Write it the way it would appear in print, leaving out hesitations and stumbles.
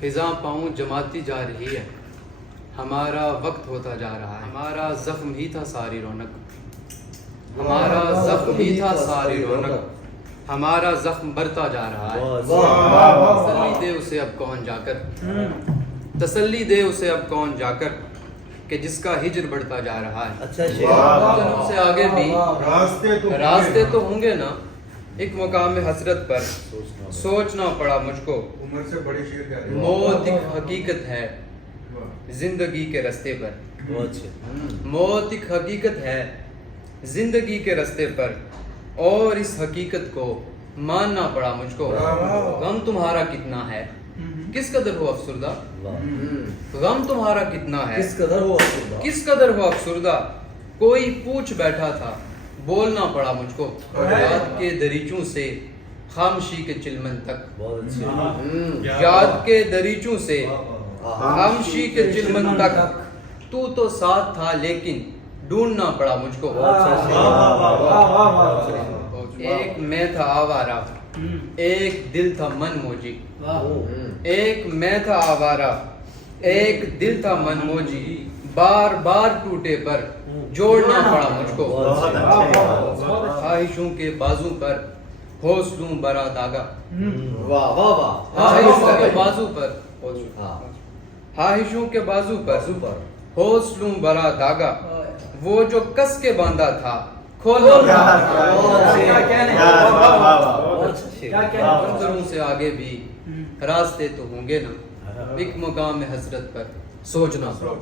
خزاں پاؤں جماتی جا رہی ہے، ہمارا وقت ہوتا جا رہا ہے، ہمارا زخم ہی تھا ساری رونق، ہمارا زخم ہی تھا ساری رونق، ہمارا زخم بڑھتا جا رہا ہے۔ تسلی دے اسے اب کون جا کر، تسلی دے اسے اب کون جا کر، کہ جس کا ہجر بڑھتا جا رہا ہے۔ جنم سے آگے بھی راستے تو ہوں گے نا، ایک مقام حسرت پر سوچنا پڑا مجھ کو، موت ایک حقیقت ہے زندگی کے رستے پر، موت ایک حقیقت ہے زندگی کے رستے پر، اور اس حقیقت کو ماننا پڑا مجھ کو۔ غم تمہارا کتنا ہے، کس قدر ہو افسردہ، غم تمہارا کتنا ہے، کس قدر ہو افسردہ، کوئی پوچھ بیٹھا تھا بولنا پڑا مجھ کو، یاد کے دریچوں سے خاموشی کے چلمن تک، یاد کے دریچوں سے خاموشی کے چلمن تک، تو ساتھ تھا لیکن ڈھونڈنا پڑا مجھ کو۔ ایک میں تھا آوارہ، ایک دل تھا من موجی، ایک میں تھا آوارہ، ایک دل تھا من موجی، بار بار ٹوٹے پر جوڑنا پڑا مجھ کو، خواہشوں کے بازو پر حوصلوں برا داغا، خواہشوں کے بازو پر، خواہشوں کے بازو پر حوصلوں برا داغا، وہ جو کس کے باندھا تھا کھولنا منظروں سے آگے بھی راستے تو ہوں گے نا، ایک مقام حسرت پر سوچنا پڑا۔